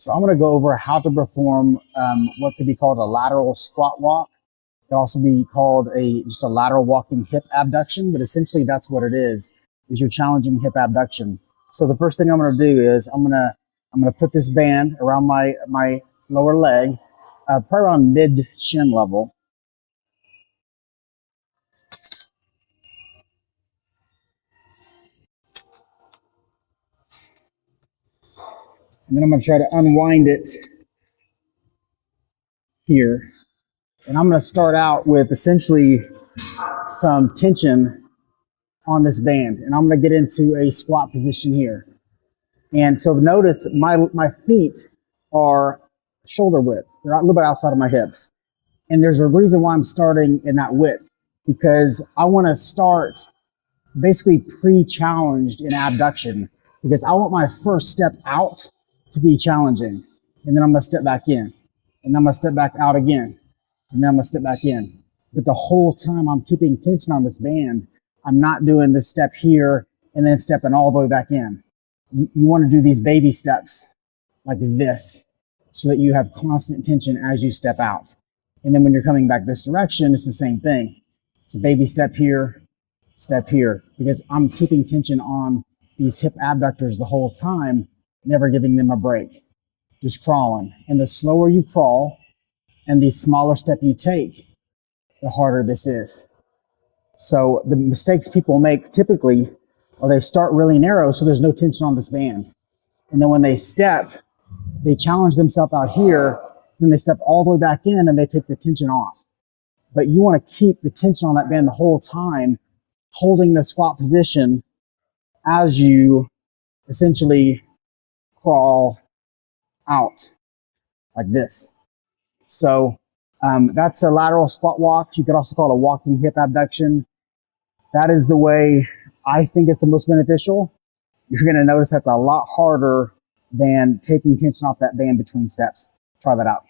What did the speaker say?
So I'm going to go over how to perform what could be called a lateral squat walk. It can also be called just a lateral walking hip abduction, but essentially that's what it is you're challenging hip abduction. So the first thing I'm going to do is I'm going to put this band around my lower leg, probably around mid shin level. And then I'm going to try to unwind it here. And I'm going to start out with essentially some tension on this band. And I'm going to get into a squat position here. And so notice my feet are shoulder width. They're a little bit outside of my hips. And there's a reason why I'm starting in that width, because I want to start basically pre-challenged in abduction, because I want my first step out to be challenging. And then I'm going to step back in. And then I'm going to step back out again. And then I'm going to step back in. But the whole time I'm keeping tension on this band, I'm not doing this step here and then stepping all the way back in. You want to do these baby steps like this so that you have constant tension as you step out. And then when you're coming back this direction, it's the same thing. It's a baby step here, because I'm keeping tension on these hip abductors the whole time, never giving them a break, just crawling. And the slower you crawl and the smaller step you take, the harder this is. So the mistakes people make typically are they start really narrow so there's no tension on this band. And then when they step, they challenge themselves out here, then they step all the way back in and they take the tension off. But you want to keep the tension on that band the whole time, holding the squat position as you essentially crawl out like this. So that's a lateral squat walk. You could also call it a walking hip abduction. That is the way I think it's the most beneficial. You're going to notice that's a lot harder than taking tension off that band between steps. Try that out.